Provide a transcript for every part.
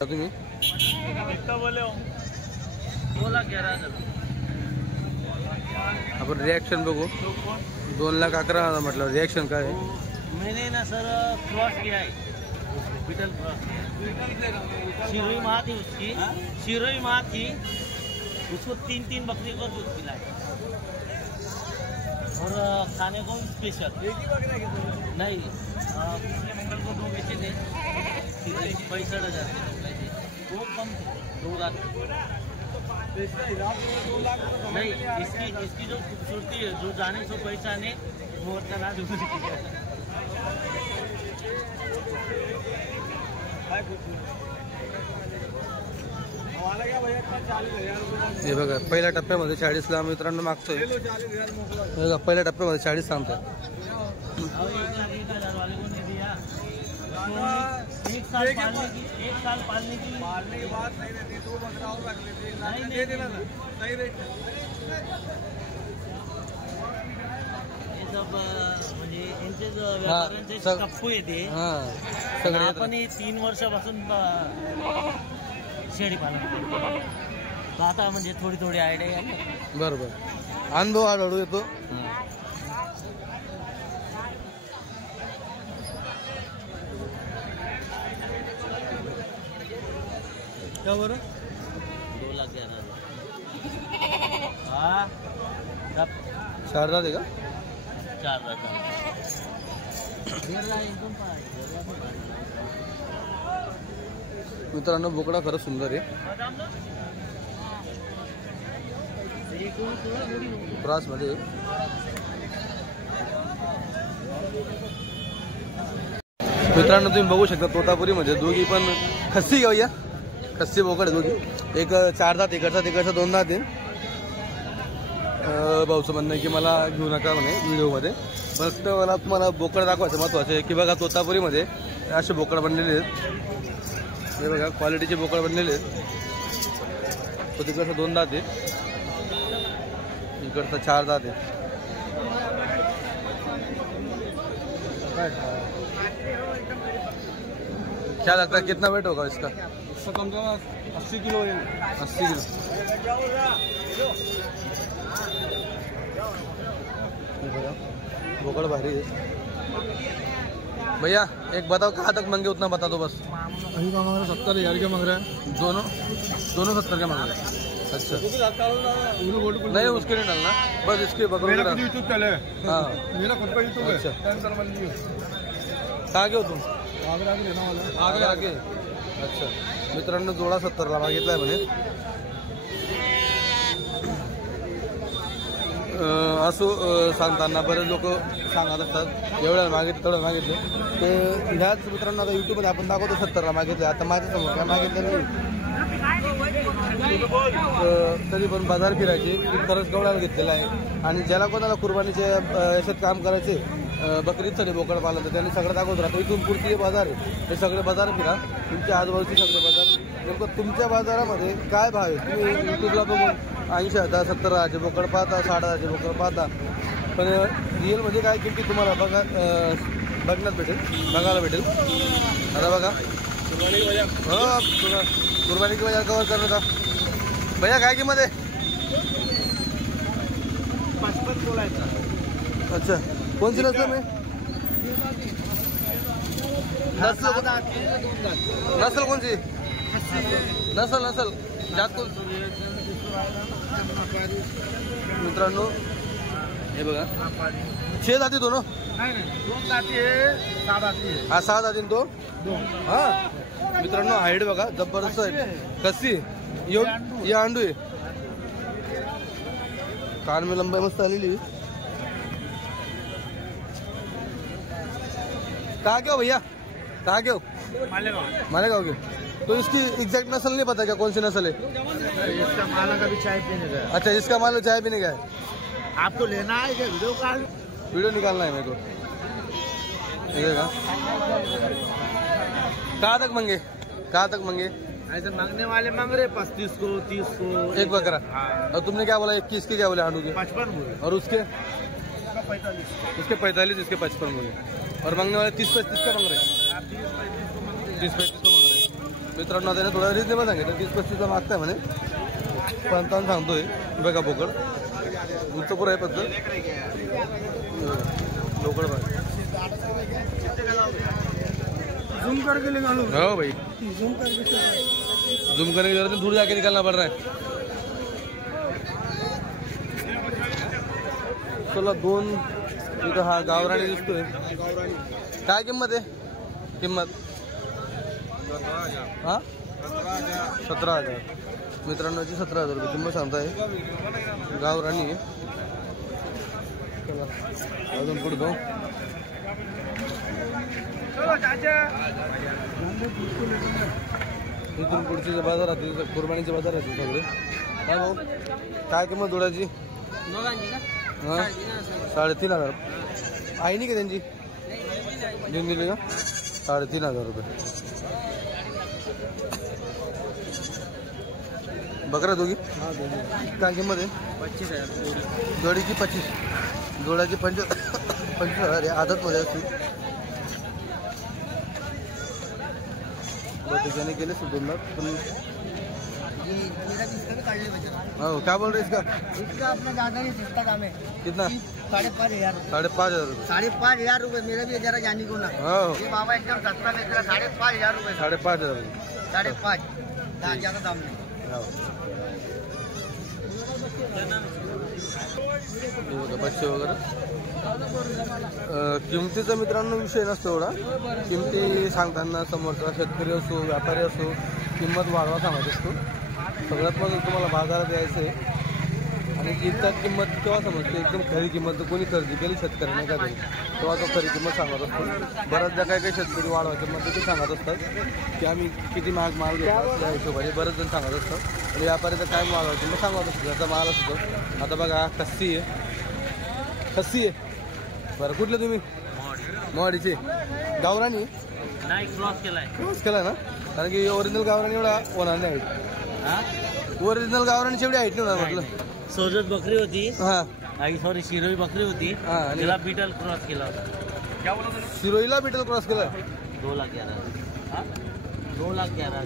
तुम्ही आपण रिएक्शन बघू 2,11,000 म्हटलं रिएक्शन काय है? मैंने ना सर क्रॉस किया है बीटल क्रॉस शिरोई माँ थी उसकी शिरोई माँ थी उसको 3 बकरी को दूध पिलाया और खाने को स्पेशल नहीं मंगल को 2 बेचे थे 65,000 वो कम थे 2 लाख नहीं इसकी जो खूबसूरती है जो जाने सो पहचाने मोर का नाम हे बघा पहिल्या टप्प्यामध्ये 40 मित्रांनो मागतोय बघा पहिल्या टप्प्यामध्ये 40 सांगतोय एक साल पालने की बात नहीं रहती 2 बकरा और रख लेते दे देना ना सही रेट ये सब म्हणजे यांचे व्यापाऱ्यांचे टप्पू येते सगळे आपण 3 वर्षापासून शेळी पालन करतो आता म्हणजे थोडी आयडिया आहे बरोबर अनुभव आढळू येतो क्या बोल रहा 2,11,000 हाँ कब 4 दात आहे का 4 दात मित्रांनो बोकडा खरंच सुंदर आहे क्रॉस मध्ये मित्रांनो तुम्ही बघू शकता तोतापुरी मध्ये दोघी पण खस्सी घेऊया खस्सी बोकड दोघी एक 4 दात इकडचा 2 दात आहे भाऊचं म्हणणं आहे की मला घेऊ नका म्हणे व्हिडिओमध्ये फक्त मला तुम्हाला बोकड दाखवायचं महत्वाचं आहे की बघा तोतापुरीमध्ये असे बोकड बनलेले आहेत हे बघा क्वालिटीचे बोकड बनलेले आहेत तो तिकडचा 2 दात आहे इकडचा 4 दात आहे क्या लगता है कितना वेट होगा इसका इसका कम से कम 80 किलो है 80 किलो बोकड़ भारी है भैया एक बताओ कहाँ तक मांगे उतना बता दो बस अभी का मांग रहा 70,000 का मांग रहा है दोनों 70 का मांग रहे हैं अच्छा नहीं उसके नहीं डालना बस इसके बकरों का यूट्यूब चैनल है हाँ मेरा खुद का यूट्यूब है कहाँ के हो तुम आगरा के लेना वाला आगे अच्छा मित्रांनो जोडा 70ला मागितलाय म्हणे असो सांगताना बरेच लोक सांगत असतात एवढ्या मागितलं तेवढं मागितलं ते ह्याच मित्रांनो आता युट्यूबमध्ये आपण दाखवतो 70ला मागितलं आता माझ्या समोर काय मागितलं तरी पण बाजार फिरायची खरंच गवळाला घेतलेला आहे आणि ज्याला कोणाला कुर्बानीचे याच्यात काम करायचे बकरीसाठी बोकड पालन तर त्यांनी सगळं दाखवत राहतो इथून पुढचे बाजार आहे हे सगळे बाजार फिरा तुमच्या आजूबाजूचे सगळे बाजार नेमकं तुमच्या बाजारामध्ये काय भाव आहे तुम्ही युट्यूबला बघून 80,000 70,000 बोकड पाहता 60,000 बोकड पाहता पण रिअलमध्ये काय किमती तुम्हाला बघण्यात भेटेल बघायला भेटेल आता बघा हो कुर्बानी की बाजार कवर करणार का भैया काय किंमत आहे 55 बोलायचा अच्छा कौन सी नस्ल में नस्ल कौन सी नस्ल जात कौन मित्रांनो हे बघा 6 जाती दोनों 2 जाती है 7 जाती है हा 6 जाती तो हा मित्रांनो हाईट बघा जबरदस्त आहे कशी ये अंडू आहे कान में लंबाई मस्त आलेली कहाँ के हो भैया कहाँ के हो मालेगांव के तो इसकी एग्जैक्ट नस्ल नहीं पता क्या कौन सी नस्ल है इसका माला का भी चाय पीने का अच्छा इसका माल चाय पीने का है आपको लेना है क्या वीडियो निकालना है मेरे को कहाँ तक मांगे ऐसे मांगने वाले मांग रहे 35 को 30 को एक बकरा और तुमने क्या बोला 21 के क्या बोले आलू के 55 बोले और उसके 45 इसके 45 इसके 55 बोले और मांगने वाले 30-35 का मांग रहे हैं 30-35 को मांग रहे हैं मित्रांनो त्याने थोडा रिजनेबल सांगितलं 30-35ला मागताय म्हणे 55 सांगतोय बघा बोकड दूधचं पुरं आहे पद्धत बोकड बघा झूम करके निकालो हो भाई झूम करके जूम करने की जरूरत नहीं दूर जाके निकालना पड़ रहा है चला 2 इथं हा गावराणी दिसतोय काय किंमत आहे किंमत हा 17,000 मित्रांनो 17,000 रुपये किंमत सांगताय गावराणी आहे चला अजून पुढे जाऊ इथून पुढचे जे बाजार राहते कुर्बानीचे बाजार राहते सगळे काय भाऊ काय किंमत जोडायची हां 3,500 आहे नाही का त्यांची देऊन दिली का 3,500 रुपये बकरा दोघी काय किंमत आहे 25,000 जोडीची 25 जोडाची 25,000 आहे आदतमध्ये असते त्याने केले सुधरला पण हो क्या बोल रहे इसका अपना ज्यादा नहीं सस्ता दाम है कितना 5,500 5,500 रुपये 5,500 रुपए मेरा भी जरा जानी को ना हो ये बाबा एकदम सस्ता बेच रहा 5,500 रुपए 5,500 रुपये 5,500 ज्यादा दाम नहीं हो. हे बघा बच्चे वगैरे किमतीचा मित्रांनो विषय नसतो एवढा किमती सांगताना समोरचा शेतकरी असो व्यापारी असो किंमत वाढवा सांगत असतो सगळ्यात महत्त्वाचं तुम्हाला बाजारात यायचं आहे आणि इतका किंमत केव्हा समजते एकदम खरी किंमत कोणी खरेदी केली शेतकऱ्याने का तरी तेव्हा तो खरी किंमत सांगत असतो बऱ्याचदा काही शेतकरी वाढवायचं मग ते सांगत असतात की आम्ही किती माल घेतो त्या हिशोबाने बरेच जण सांगत असतात आणि व्यापारी तर काय वाढवायचं मग सांगत असतो त्याचा माल असतो आता बघा खस्सी आहे बरं कुठले तुम्ही मोवाडीचे गावराणी नाही क्रॉस केलाय क्रॉस केला ना कारण की ओरिजिनल गावराणी एवढा होणार नाही ओरिजिनल गावराणी एवढी हाईट नाही होणार म्हटलं सोजत बकरी होती हा सॉरी शिरोई बकरी होती हा आणि तिला बीटल क्रॉस केला होता शिरोईला बिटल क्रॉस केला 2,11,000 2,11,000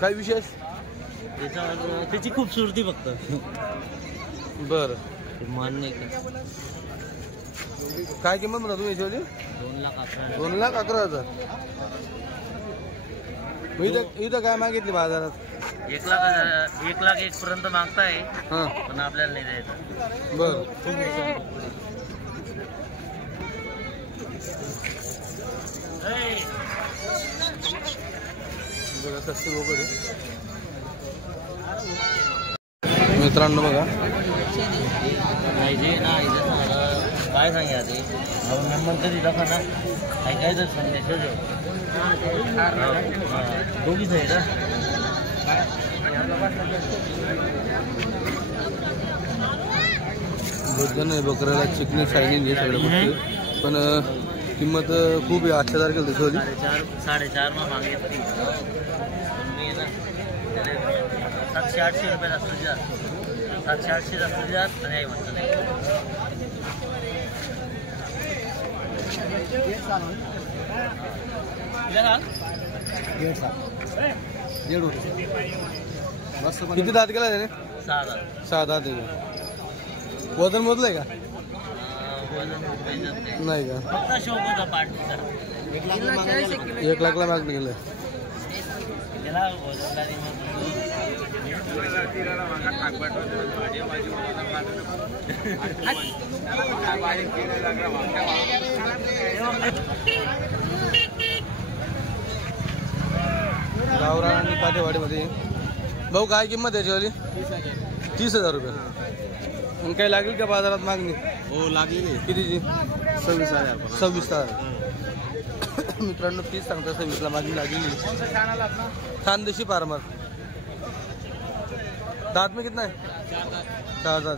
काय विशेष त्याची खूपसूरती फक्त बर मान नाही का काय किंमत म्हणता तुम्ही याच्यावरची 2,11,000 इथं काय मागितली बाजारात 1,01,000 पर्यंत मागताय हा पण आपल्याला नाही द्यायचं बर कशी वगैरे मित्रांनो बघा काय सांगा ते नंबर कधी दाखवा ना काय तर संदेश दोघीच आहे ना भोजन आहे बकऱ्याला चिकनी शायनिंग आहे सगळ्या गोष्टी पण किंमत खूप आहे 8,000 तारखेला दिसवली 4.5 मागितली मी ना 700-800 रुपये जास्त द्या 700-800 जास्त द्या तर नाही म्हणतं नाही किती दात केला त्याने 6,000 दात वजन मोजलंय का नाही का फक्त शौक होता पार्टीचा 1,00,000 मागणी गेलं त्याला वजनदारी गावरान आणि काठेवाडीमध्ये भाऊ काय किंमत आहे याच्यावाली 30,000 रुपये मग काही लागेल का बाजारात मागणी हो लागली कितीची 26,000 26,000 मित्रांनो 30 सांगता 26ला मागणी लागलेली खानदेशी फार्मर दात में कितना आहे 4 दात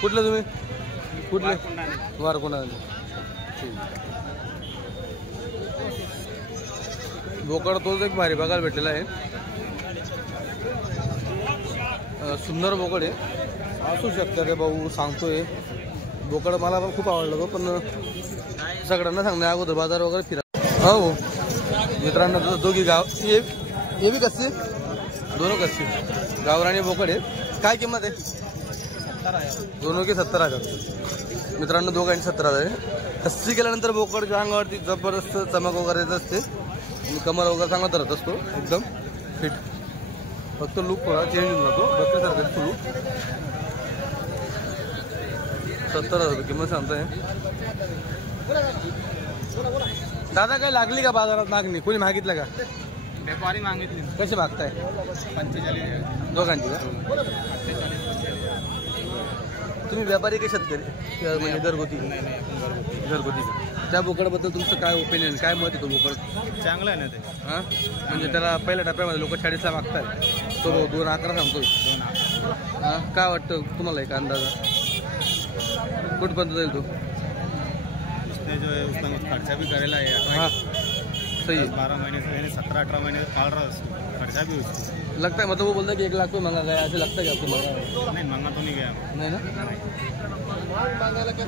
कुठले तुम्ही कुठले वारकोंडा बोकड तोच एक भारी बघायला भेटलेला आहे सुंदर बोकड आहे असू शकतं रे भाऊ, सांगतोय. बोकड मला पण खूप आवडलं तो, पण सगळ्यांना सांगण्या अगोदर बाजार वगैरे फिरा. हो मित्रांनो, दोघी गाव ये बी कच्ची, दोनों कच्ची गावराणी बोकड आहेत. काय किंमत आहे? दोनों की 70,000 मित्रांनो, दोघांची 70,000 आहे. कच्ची केल्यानंतर बोकडच्या अंगावरती जबरदस्त चमक वगैरे येत असते आणि कमर वगैरे चांगला धरत असतो, एकदम फिट. फक्त लुक थोडा चेंज होऊन जातो, बघण्यासारखं लुक. 70,000 किंमत सांगताय. दादा काय लागली का बाजारात मागणी? कोणी मागितलं का? व्यापारी मागितली. कसे मागताय? 45 दोघांची का? तुम्ही व्यापारी की शेतकरी म्हणजे घरगुती? घरगुती का? त्या बोकडाबद्दल तुमचं काय ओपिनियन, काय मत आहे? तो बोकड चांगला आहे ना ते. हां, म्हणजे त्याला पहिल्या टप्प्यामध्ये लोक 40ला मागतात, तो 2,11 सांगतोय. हां, काय वाटतं तुम्हाला एक अंदाजा कुठपर्यंत जाईल तो? उसने जो है उसने खर्चा भी करेला है. हाँ सही है. 12 महीने से यानी 17-18 महीने से पाल रहा है उसको, खर्चा भी उसको. लगता है मतलब वो बोलता है कि 1 लाख को मंगा गया, ऐसे लगता है कि आपको मंगा है? नहीं मंगा तो नहीं गया. नहीं ना,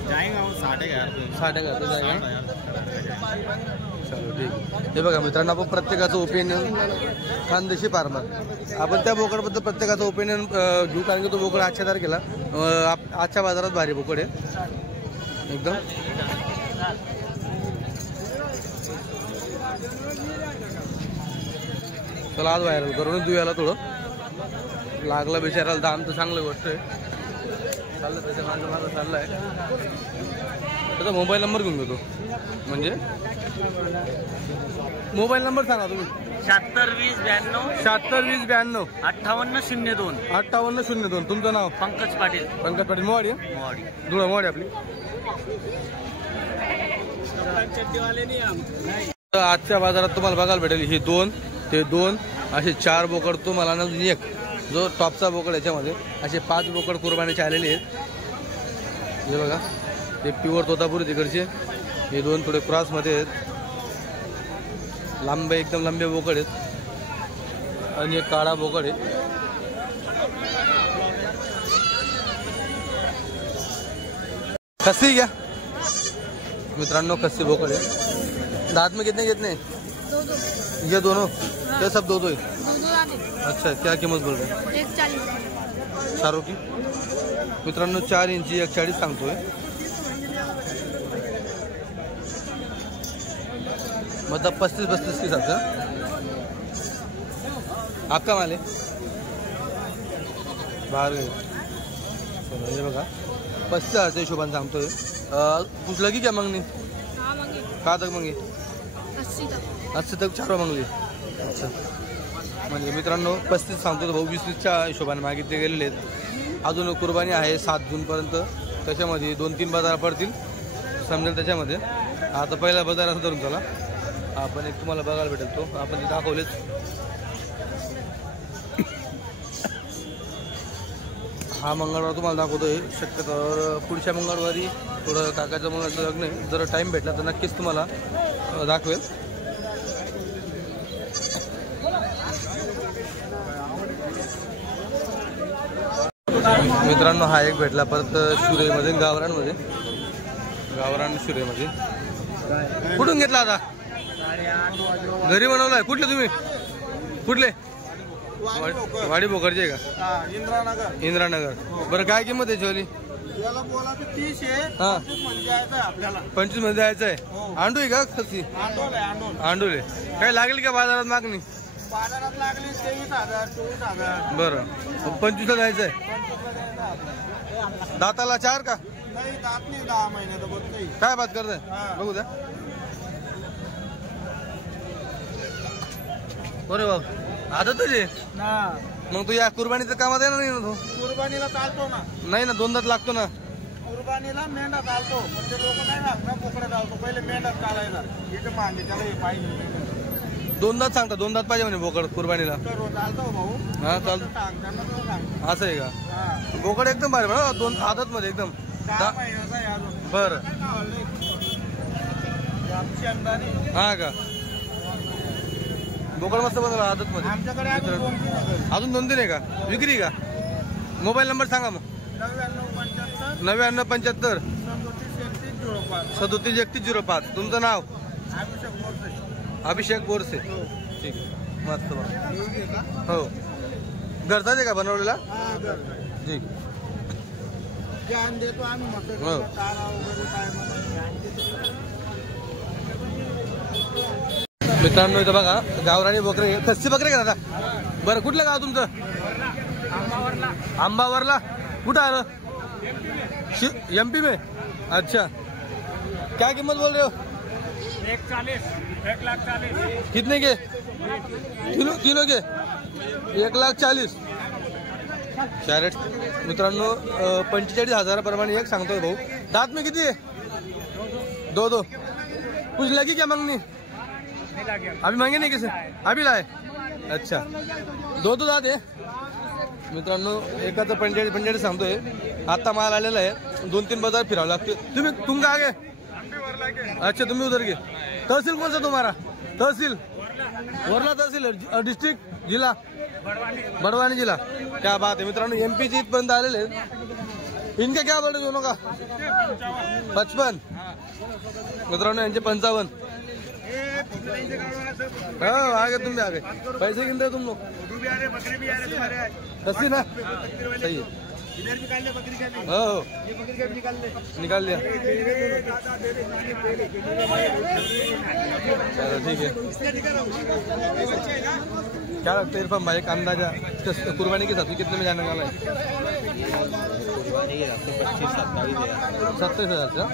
जाएंगे वो 60,000 रुपये. 60,000 जाएगा. 60,000. चलो ठीक आहे. हे बघा मित्रांनो, आपण प्रत्येकाचं ओपिनियन खानदेशी फार्मर, आपण त्या बोकडाबद्दल प्रत्येकाचं ओपिनियन घेऊ, कारण की तो बोकड आजच्या तारखेला आजच्या बाजारात भारी बोकड आहे एकदम. चला आज व्हायरल करूनच देऊयाला, थोडं लागलं बिचारायला दाम तर चांगली गोष्ट आहे. चाललं त्याच्या माझं माझं चाललं आहे. त्याचा मोबाईल नंबर घेऊन घेतो, म्हणजे मोबाईल नंबर सांगा तुम्ही. 76 20 92 76 20 92 58 02. 58 02. तुमचं नाव? पंकज पाटील, पंकज पाटील, मोवाडी. मोवाडी. धुळा मोवाडी आपली. आजच्या बाजारात तुम्हाला बघायला भेटेल हे 2 ते 2 असे 4 बोकड तुम्हाला ना, एक जो टॉपचा बोकड याच्यामध्ये असे 5 बोकड कुर्बानीचे आलेले आहेत. हे बघा, ते प्युअर तोतापुरी तिकडचे. हे 2 थोडे क्रॉसमध्ये आहेत, लांबे एकदम लांबे बोकड आहेत. आणि एक काळा बोकड आहे. खस्सी क्या मित्रांनो, खस्सी बोकड आहे. दांत में कितने ये दोनों? ये सब 2-2 है. अच्छा, क्या कीमत बोल रहे हैं? 140 चारों की मित्रांनो 4 इंची 140 सांगतोय. मतलब 35-32 की साथ. आपका माल है बाहर गए. चलो हे बघा 35,000 हिशोबाने सांगतोय. कुछ लगी क्या मागणी? हाँ मांगे का तक मांगी? 80 तक 4 मागली. अच्छा, म्हणजे मित्रांनो 35 सांगतो भाऊ, 20-20च्या हिशोबाने मागितले गेलेले आहेत. अजून कुर्बानी आहे 7 जूनपर्यंत, त्याच्यामध्ये 2-3 बाजार पडतील समजेल त्याच्यामध्ये. आता पहिला बाजार असं धरून चला, आपण एक तुम्हाला बघायला भेटेल तो, आपण ते दाखवलेच. हा मंगळवार तुम्हाला दाखवतोय. शक्यतोवर पुढच्या मंगळवारी थोडं काकाच्या मुलाचं लग्न आहे, जर टाईम भेटला तर नक्कीच तुम्हाला दाखवेल. मित्रांनो हा एक भेटला परत शिरेमध्ये, गावरांमध्ये, गावरान शिरेमध्ये. कुठून घेतला आता? घरी बनवलाय. कुठले तुम्ही? कुठले? वाडी भोकरचे का? इंद्रानगर. बरं काय किंमत आहे याची? 30 आहे. हा, आपल्याला 25 मध्ये जायचं आहे. आंडू आहे का खसी? आंडूल आहे. काय लागेल का बाजारात मागणी? बाजारात लागली 23,000 24,000. बरं, 25ला जायचं आहे. दाताला 4 का? नाही, दात नाही, 10 महिन्याचं बघ नाही. काय बात करताय? बघू द्या. अरे बाबा, आदतच आहे मग. तू या कुर्बानीचं कामात येणार नाही ना? तो कुर्बानीला चालतो ना? नाही ना, 2 दात लागतो ना. कुर्बानीला मेंढा चालतो, म्हणजे लोक नाही लागणार बोकडा चालतो. पहिले मेंढा चालायला, इथे मागे त्याला हे पाहिजे. 2 दात सांगता, 2 दात पाहिजे म्हणे बोकड कुर्बानीला. चालतो भाऊ. हा चालतो. सांग त्यांना, तो सांग. असं आहे का? हा, बोकड एकदम भारी बरं, 2 आदत मध्ये एकदम. 10 महिन्याचा आहे अजून. बरं, काय खावलंय? आमची अंदाने हा का? बोकड मस्त बनवला आदत मध्ये. आमच्याकडे अजून 2-3 आहे. अजून 2-3 आहे का? विक्री का? मोबाईल नंबर सांगा मग. 99 75 99 75 37 31 05 37 31 05. तुमचं नाव? अभिषेक मोरसे. अभिषेक बोरसे. ठीक आहे, मस्त बघा. हो, घरचाच आहे का बनवलेला? हा घर ठीक. ज्ञान देतो आम्ही हो. म्हटलं तारा वगैरे काय म्हणून. मित्रांनो इथं बघा गावरानी बकरे, खस्सी बकरे का दादा? बरं, कुठलं गाव तुमचं? आंबावरला. कुठं आलं? MP में. अच्छा, क्या कीमत बोल रहे हो? 1,40,000 कितने के किलो के? 1,40,000 कॅरेट. मित्रांनो 45,000 प्रमाणे एक सांगतोय भाऊ. दांत में किती आहे? दो. कुछ लगी क्या मांगनी? अभी मांगे नहीं किसी, अभी लाए. अच्छा, दो दात आहे. मित्रांनो एकाचं 45 सांगतोय. आता माल आलेला आहे, 2-3 बाजार फिरावं लागते. तुम का आगे? अच्छा, तुम्ही उधर गे. तहसील कौन सा तुम्हारा? तहसील वर्ला तहसील, डिस्ट्रिक्ट, जिल्हा बड़वानी जिला. क्या बात है मित्रांनो, MP ची इथपर्यंत आलेले. इनका क्या बोल रहे दोनों का? 55. मित्रांनो यांचे 55. हाँ, आगे तुम भी आगे. पैसे गिन रहे तुम लोग? बकरी भी आ रहे तुम्हारे. कसी ना सही है. इधर निकाल ले बकरी का भी. हो, ये बकरी का भी निकाल लिया. चलो ठीक है. क्या लगता है इरफान भाई, एक अंदाजा कुर्बानी के साथ कितने में जाने वाला है? 27,000 का.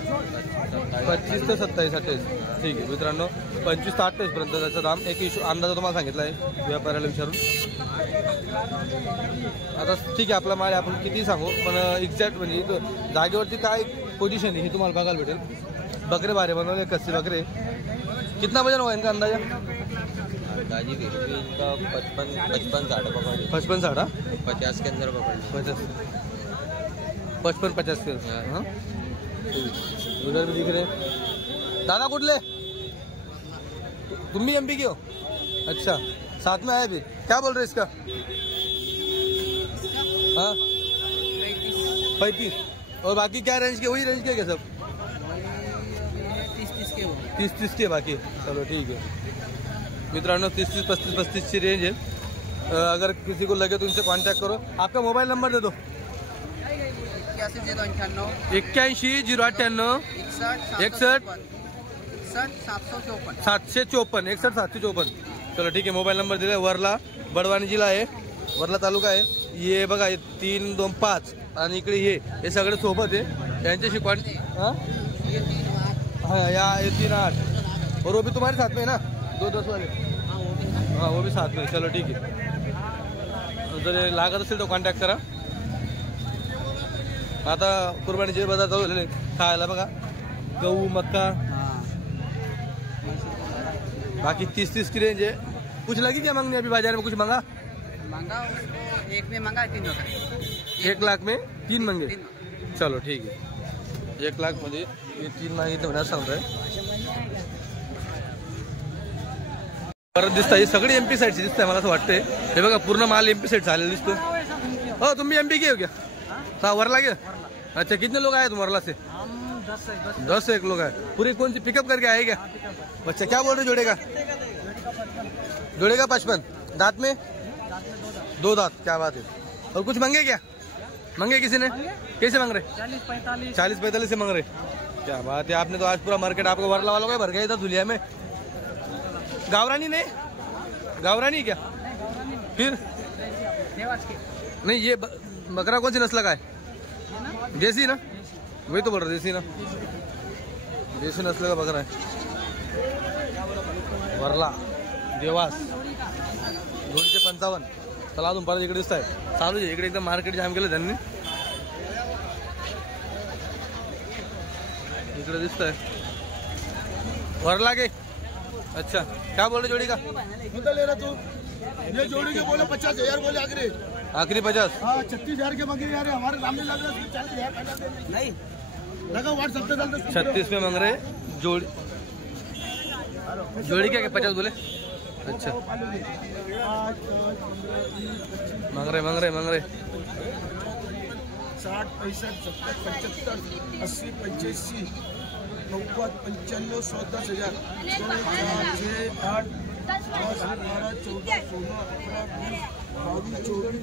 25 ते 27. ठीक आहे मित्रांनो, 25 ते 28 पर्यंत त्याचं दाम. एक अंदाजा तुम्हाला सांगितला आहे व्यापाऱ्याला विचारून. आता ठीक आहे, आपला माल आपण किती सांगू, पण एक्झॅक्ट म्हणजे इथं जागेवरती काय पोझिशन आहे हे तुम्हाला बघायला भेटेल. बकरे बारे बनवले, कच्चे बकरे. कितना वजन होगा इनका अंदाजा? दाजी इनका 55-60 पकड़. 55-60. 50 के अंदर पकड़. 55-50 के. हाँ, उधर भी दिख रहे. दादा कुठले? तुम भी MP के हो? अच्छा, साथ में आए भी. क्या बोल रहे इसका? हाँ, 35. और बाकी क्या रेंज के? वही रेंज के क्या सब? 30 के बाकी. चलो ठीक है मित्रांनो, 30, 35 ची रेंज है. अगर किसी को लगे तो इनसे कांटेक्ट करो. आपका मोबाइल नंबर दे दो. 81 098 61 754. 61 754. चलो ठीक आहे, मोबाईल नंबर दिला. वरला बडवानी जिल्हा आहे, वरला तालुका आहे. ये बघा, 3, 2, 5 आणि इकडे हे सगळे सोबत आहे. यांच्याशी कॉन्टॅक्ट. हाँ, या 3, 8. और वो भी तुम्हारे साथ में है ना, 2 10 वाले? हाँ, वो भी साथ में. चलो ठीक है, जर लागत असेल तर कॉन्टॅक्ट करा. आता कुर्बानीचे बाजार चालू झालेले खायला बघा. गहू, मक्का. बाकी 30 की रेंज है. कुछ लगी क्या मांगनी अभी बाजार में? कुछ मांगा? एक में मंगा 3 होता. 1 लाख में 3 मांगे. चलो ठीक आहे, 1 लाख मध्ये 3 मागितले म्हणा सांगताय. परत दिसतं हे सगळे MP साईडचे दिसतंय मला असं वाटतंय. हे बघा पूर्ण माल MP साईड झालेला दिसतो. हो, तुम भी MP के हो क्या? हाँ, वरला के. अच्छा, कितने लोग आए तुम वरला से? 10 एक लोग आए. पूरी कौन सी पिकअप करके आए क्या? अच्छा, क्या बोल रहे जोड़ेगा? 55. दांत में 2 दांत. क्या बात है. और कुछ मांगे क्या? मांगे किसी ने? कैसे मांग रहे? 40-45 से मांग रहे. क्या बात है. आपने तो आज पूरा मार्केट आपको वरला वालों का भर गया था धुलिया में. गावरानी नहीं? गावरानी क्या? फिर नहीं, ये बकरा कौन सी नस्ल का है? देसी ना? वही तो बोल रहे, देसी ना. देसी नस्ल का बकरा है. वरला देवास. 255. चला अजून परत इकडे दिसत आहे चालू आहे. इकडे एकदम मार्केट जाम केलं त्यांनी. इकडे दिसत आहे वरला के. अच्छा, क्या बोल रहे जोड़ी का? कितना ले रहा तू? ये जोड़ी के बोले 50,000 बोले आखिरी 50. हाँ, 36,000 के मांगे यार. हमारे सामने लग रहा है 40,000 नहीं लगा. व्हाट्सएप पे डाल दो. 36 में मांग रहे जोड़ी. जोड़ी क्या 50 बोले? अच्छा, मांग रहे 60 65 70 75 80 85 90 95 100 10,000 2 4 6 8 10 12 14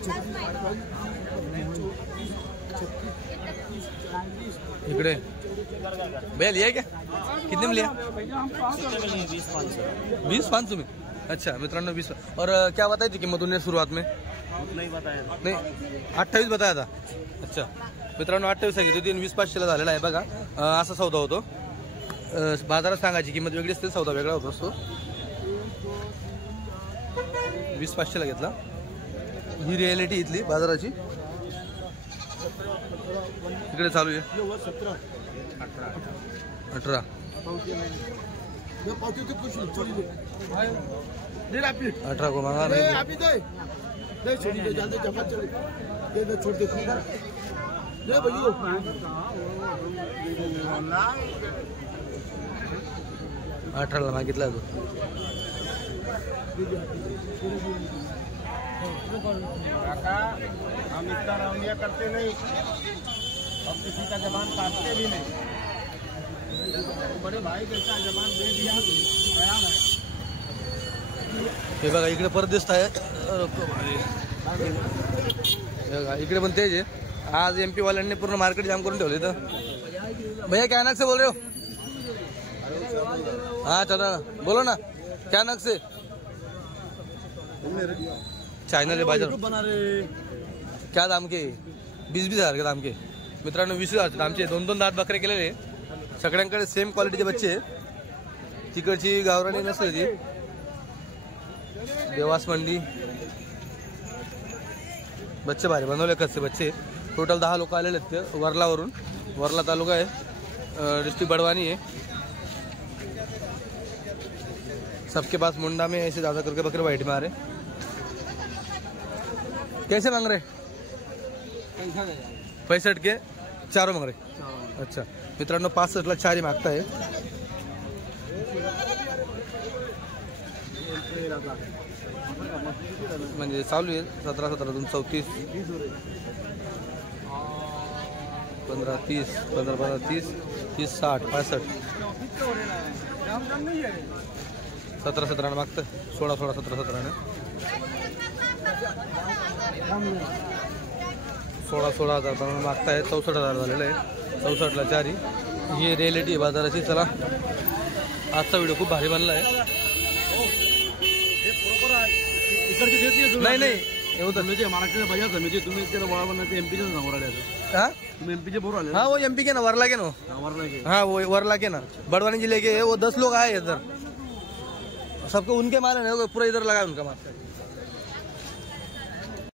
16 17 18 इकडे भैया लिया क्या कितने में लिया 20-5 तुम्हें अच्छा मित्रांनो 20 और क्या बताई थी किंमत उन्हें शुरुआत में नहीं बताया नाही 28 बताया था अच्छा मित्रांनो 28 सांगितली होती 20-500 झालेला आहे बघा असा सौदा होतो बाजारात सांगायची किंमत वेगळी असते सौदा वेगळा होतो असतो 20-500 घेतला ही रिॲलिटी इथली बाजाराची इकडे चालू आहे 18 18 को मांगा नहीं छोड़ दे जल्दी जमा चल दे छोड़ दे ले भैया 18 ला मागितला तो काका हम इतना रवैया करते नहीं अब किसी का जबान काटते भी नहीं बड़े भाई जैसा जबान दे दिया तैयार है हे बघा इकडे परदेश आहे इकडे पण तेज आहे आज MP वाल्यांनी पूर्ण मार्केट जाम करून ठेवले इथं भैया क्या नक से बोल रहे हो हाँ चलो ना बोलो ना क्या नक से चायना ले बाजार बना रे क्या दाम के 20-20 हजार के दाम के मित्रांनो 20 हजार दामचे 2-2 दात बकरे केलेले सगळ्यांकडे सेम क्वालिटीचे बच्चे तिकडची गावराणी नसली ती देवास मंडी बच्चे भारी बनवले कच्चे बच्चे टोटल 10 लोक आलेले आहेत ते वरलावरून वरला तालुका आहे डिस्ट्रिक्ट बड़वानी है सबके पास मुंडा में ऐसे ज़्यादा करके बकरे वाइट में आ रहे कैसे मांग रहे 65 के चारों मांग रहे अच्छा मित्रांनो 65ला 4 ही मागताय म्हणजे चालू आहे 17 17 34 15 30 15 15 30 30 60 65 17 17 मागतं 16 16 17 17 16 हजार प्रमाणे मागताय 64 हजार झालेलं आहे 64ला 4 ही रिॲलिटी बाजाराची चला आजचा व्हिडिओ खूप भारी बनला आहे नाही नाही एवढं म्हणजे महाराष्ट्र बाजार समिती तुम्ही त्याला वळा बनवते एमपीचे समोर आले हाँ तुम्ही एमपीचे बरोबर आले हाँ वो MP के ना वरला के ना हाँ वो वरला के ना बड़वानी जिले के वो 10 लोग आए इधर सबको उनके माल है ना पूरा इधर लगा उनका माल